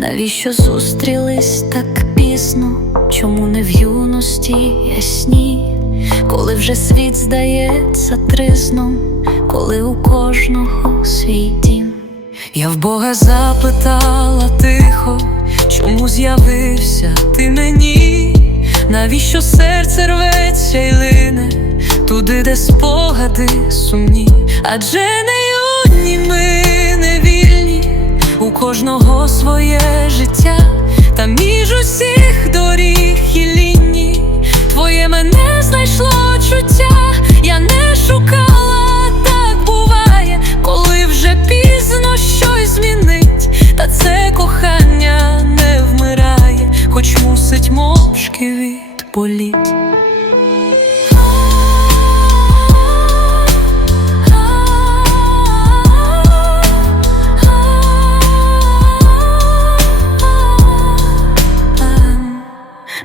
Навіщо зустрілись так пізно? Чому не в юності ясні? Коли вже світ здається тризном, коли у кожного свій дім. Я в Бога запитала тихо, чому з'явився ти мені? Навіщо серце рветься й лине туди, де спогади сумні? Адже не юні ми у кожного своє життя, та між усіх доріг і ліній Твоє мене знайшло чуття, я не шукала, так буває, коли вже пізно щось змінить, та це кохання не вмирає, хоч мусить мовчки відболіть.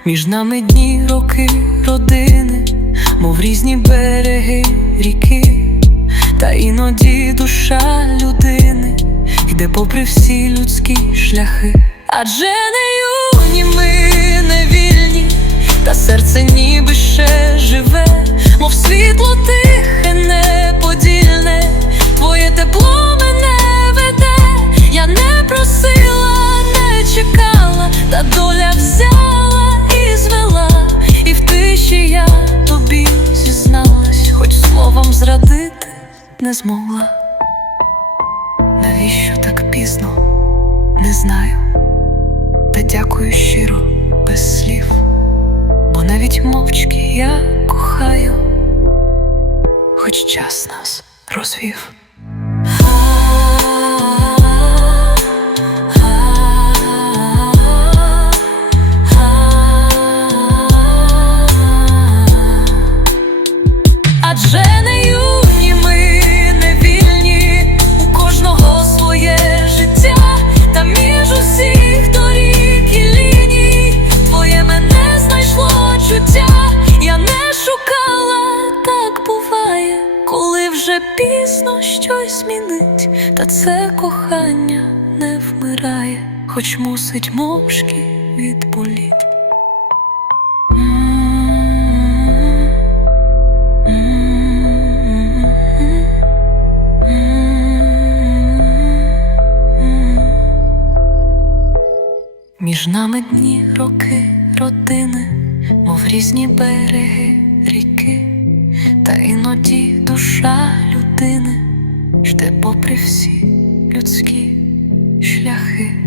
Між нами дні, роки, родини, мов різні береги ріки, та іноді душа людини йде попри всі людські шляхи. Адже не юні ми не вільні, та серце ніби ще живе, мов світло тихе, зрадити не змогла. Навіщо так пізно? Не знаю. Та дякую щиро без слів, бо навіть мовчки я кохаю, хоч час нас розвів. Пізно щось змінить, та це кохання не вмирає, хоч мусить мовчки відболіти. Між нами дні, роки, родини, мов різні береги ріки, та іноді душа людини жде попри всі людські шляхи.